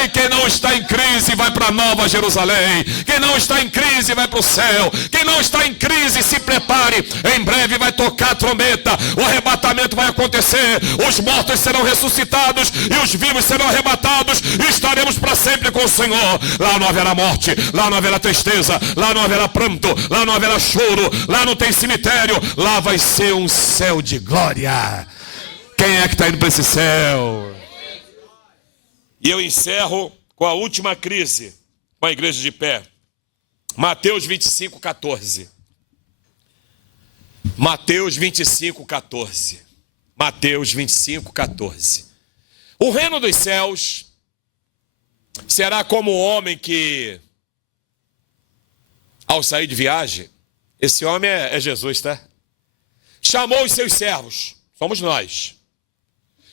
Ei, quem não está em crise vai para a nova Jerusalém, quem não está em crise vai para o céu, quem não está em crise se prepare, em breve vai tocar a trombeta, o arrebatamento vai acontecer, os mortos serão ressuscitados e os vivos serão arrebatados e estaremos para sempre com o Senhor. Lá não haverá morte, lá não haverá tristeza, lá não haverá pranto, lá não haverá choro, lá não tem cemitério, lá vai ser um céu de glória. Quem é que está indo para esse céu? E eu encerro com a última crise, com a igreja de pé. Mateus 25, 14. Mateus 25, 14. Mateus 25, 14. O reino dos céus será como o homem que, ao sair de viagem, esse homem é Jesus, tá? Chamou os seus servos, somos nós.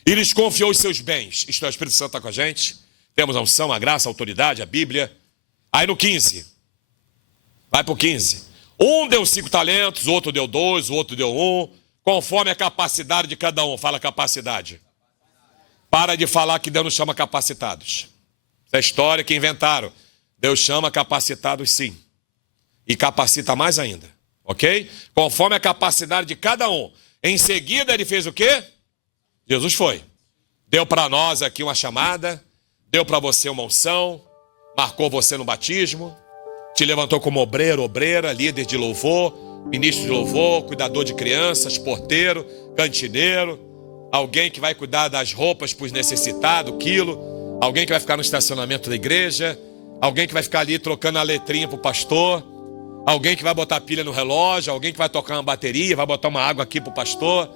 E lhes confiou os seus bens. Isto é, o Espírito Santo está com a gente. Temos a unção, a graça, a autoridade, a Bíblia. Aí no 15. Vai para o 15. Um deu 5 talentos, o outro deu 2, o outro deu 1. Conforme a capacidade de cada um. Fala capacidade. Para de falar que Deus nos chama capacitados. Essa é história que inventaram. Deus chama capacitados sim. E capacita mais ainda. Ok? Conforme a capacidade de cada um. Em seguida ele fez o quê? Jesus foi. Deu para nós aqui uma chamada, deu para você uma unção, marcou você no batismo, te levantou como obreiro, obreira, líder de louvor, ministro de louvor, cuidador de crianças, porteiro, cantineiro, alguém que vai cuidar das roupas para os necessitados, quilo, alguém que vai ficar no estacionamento da igreja, alguém que vai ficar ali trocando a letrinha para o pastor, alguém que vai botar pilha no relógio, alguém que vai tocar uma bateria, vai botar uma água aqui para o pastor,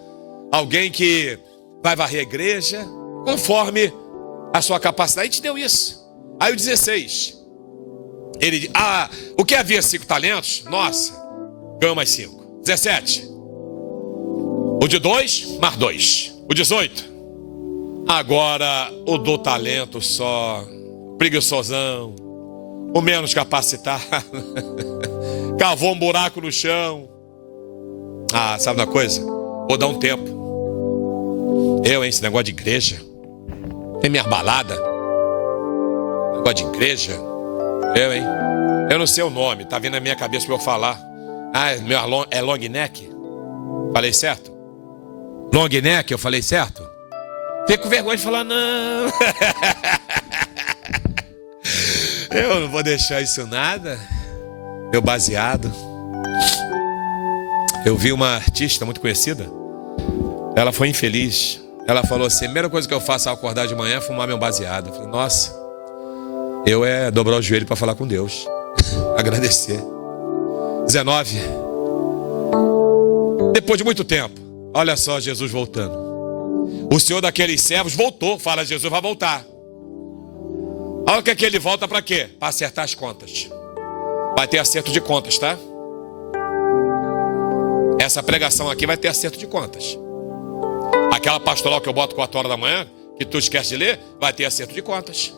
alguém que vai varrer a igreja, conforme a sua capacidade. A gente deu isso. Aí o 16, ele, o que havia 5 talentos? Nossa, ganhou mais 5. 17, o de 2, mais 2. O 18, agora o do talento só, preguiçosão, o menos capacitado, cavou um buraco no chão. Sabe uma coisa? Vou dar um tempo. Esse negócio de igreja, tem minha balada, negócio de igreja, eu não sei o nome, tá vindo na minha cabeça para eu falar. Meu é long neck? Falei certo? Long neck, eu falei certo? Fico com vergonha de falar, não. Eu não vou deixar isso nada. Meu baseado. Eu vi uma artista muito conhecida. Ela foi infeliz. Ela falou assim: a primeira coisa que eu faço ao acordar de manhã é fumar meu baseado. Eu falei, nossa, eu dobrar o joelho para falar com Deus. Agradecer. 19. Depois de muito tempo, olha só Jesus voltando. O Senhor daqueles servos voltou. Fala, Jesus vai voltar. Olha o que ele volta para quê? Para acertar as contas. Vai ter acerto de contas, tá? Essa pregação aqui vai ter acerto de contas. Aquela pastoral que eu boto 4 horas da manhã, que tu esquece de ler, vai ter acerto de contas.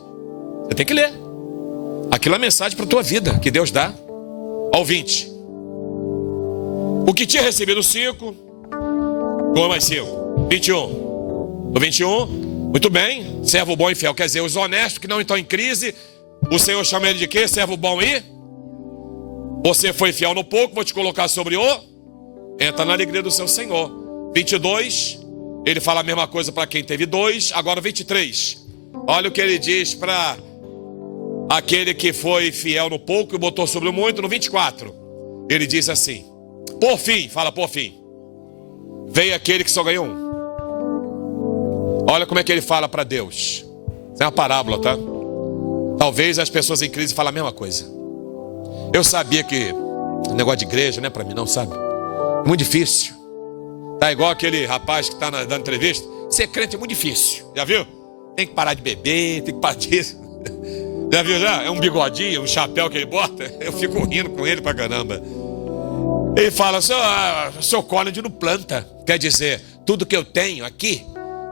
Você tem que ler. Aquilo é mensagem para a tua vida, que Deus dá. Ao 20. O que tinha recebido 5, ganhou mais 5. 21. O 21, muito bem, servo bom e fiel. Quer dizer, os honestos que não estão em crise, o Senhor chama ele de quê? Servo bom e? Você foi fiel no pouco, vou te colocar sobre o... Entra na alegria do seu Senhor. 22, ele fala a mesma coisa para quem teve 2. Agora 23, olha o que ele diz para aquele que foi fiel no pouco e botou sobre o muito. No 24, ele diz assim: por fim, fala por fim, veio aquele que só ganhou 1. Olha como é que ele fala para Deus. Isso é uma parábola, tá? Talvez as pessoas em crise falem a mesma coisa. Eu sabia que o negócio de igreja não é para mim, não, sabe? É muito difícil. Tá igual aquele rapaz que está dando entrevista. Ser crente é muito difícil, já viu? Tem que parar de beber, tem que parar disso. Já viu já? É um bigodinho, um chapéu que ele bota. Eu fico rindo com ele pra caramba. Ele fala, seu Conrad não planta. Quer dizer, tudo que eu tenho aqui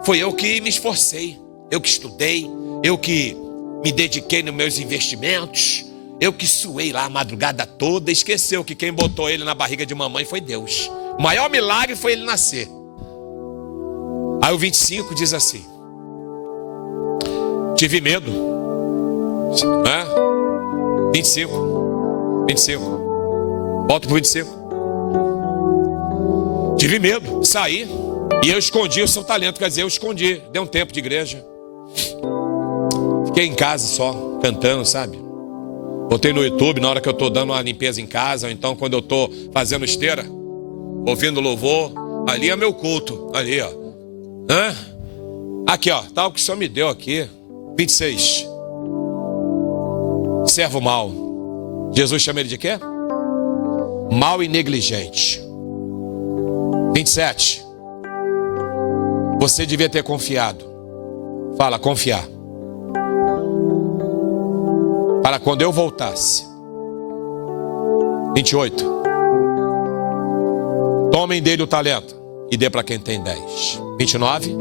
foi eu que me esforcei, eu que estudei, eu que me dediquei nos meus investimentos, eu que suei lá a madrugada toda. Esqueceu que quem botou ele na barriga de mamãe foi Deus. O maior milagre foi ele nascer. Aí o 25 diz assim: tive medo. 25. Volto pro 25. Tive medo, saí. E eu escondi o seu talento. Quer dizer, eu escondi. Dei um tempo de igreja. Fiquei em casa só, cantando, sabe? Botei no YouTube na hora que eu tô dando uma limpeza em casa. Ou então quando eu tô fazendo esteira, ouvindo louvor. Ali é meu culto. Ali, ó. Aqui, ó. Tá o que o Senhor me deu aqui. 26. Servo mau. Jesus chama ele de quê? Mau e negligente. 27. Você devia ter confiado. Fala, confiar. Para quando eu voltasse. 28. Tomem dele o talento e dê para quem tem 10. 29.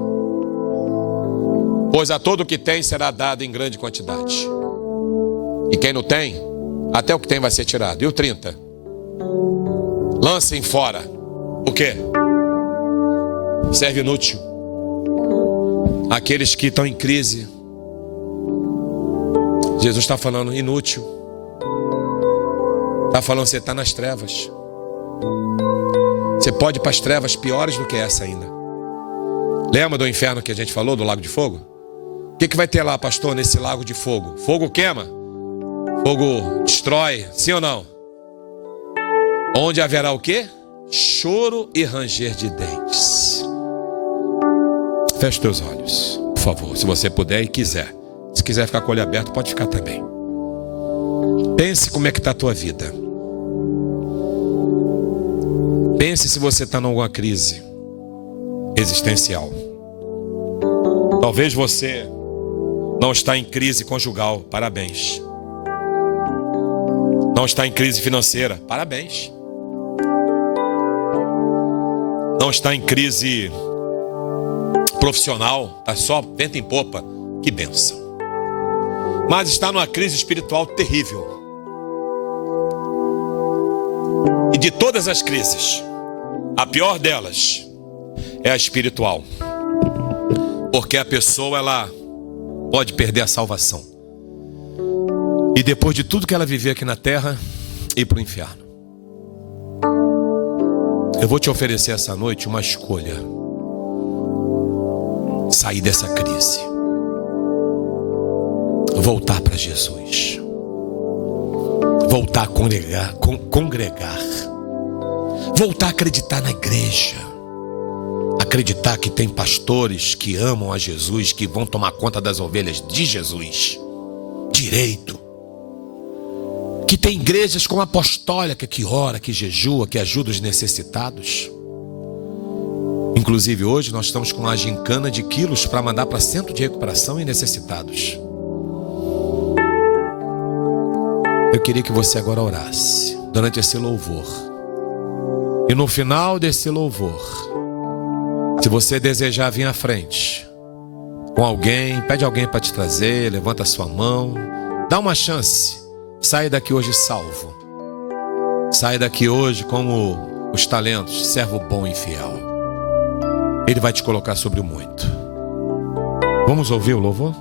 Pois a todo que tem será dado em grande quantidade. E quem não tem, até o que tem vai ser tirado. E o 30. Lancem fora. O quê? Serve inútil. Aqueles que estão em crise. Jesus está falando inútil. Está falando, você está nas trevas. Você pode ir para as trevas piores do que essa ainda. Lembra do inferno que a gente falou, do lago de fogo? O que vai ter lá, pastor, nesse lago de fogo? Fogo queima, fogo destrói, sim ou não? Onde haverá o quê? Choro e ranger de dentes. Feche teus olhos, por favor, se você puder e quiser. Se quiser ficar com o olho aberto, pode ficar também. Pense como é que está a tua vida. Pense se você está em alguma crise existencial. Talvez você não está em crise conjugal, parabéns. Não está em crise financeira, parabéns. Não está em crise profissional, está só vento em popa, que bênção. Mas está numa crise espiritual terrível. E de todas as crises, a pior delas é a espiritual. Porque a pessoa, ela pode perder a salvação. E depois de tudo que ela viveu aqui na terra, ir para o inferno. Eu vou te oferecer essa noite uma escolha. Sair dessa crise. Voltar para Jesus. Voltar a congregar. Voltar a acreditar na igreja. Acreditar que tem pastores que amam a Jesus, que vão tomar conta das ovelhas de Jesus. Direito. Que tem igrejas como a apostólica que ora, que jejua, que ajuda os necessitados. Inclusive hoje nós estamos com uma gincana de quilos para mandar para centro de recuperação e necessitados. Eu queria que você agora orasse durante esse louvor. E no final desse louvor, se você desejar vir à frente com alguém, pede alguém para te trazer, levanta a sua mão, dá uma chance. Sai daqui hoje salvo. Sai daqui hoje como os talentos, servo bom e fiel. Ele vai te colocar sobre o muito. Vamos ouvir o louvor?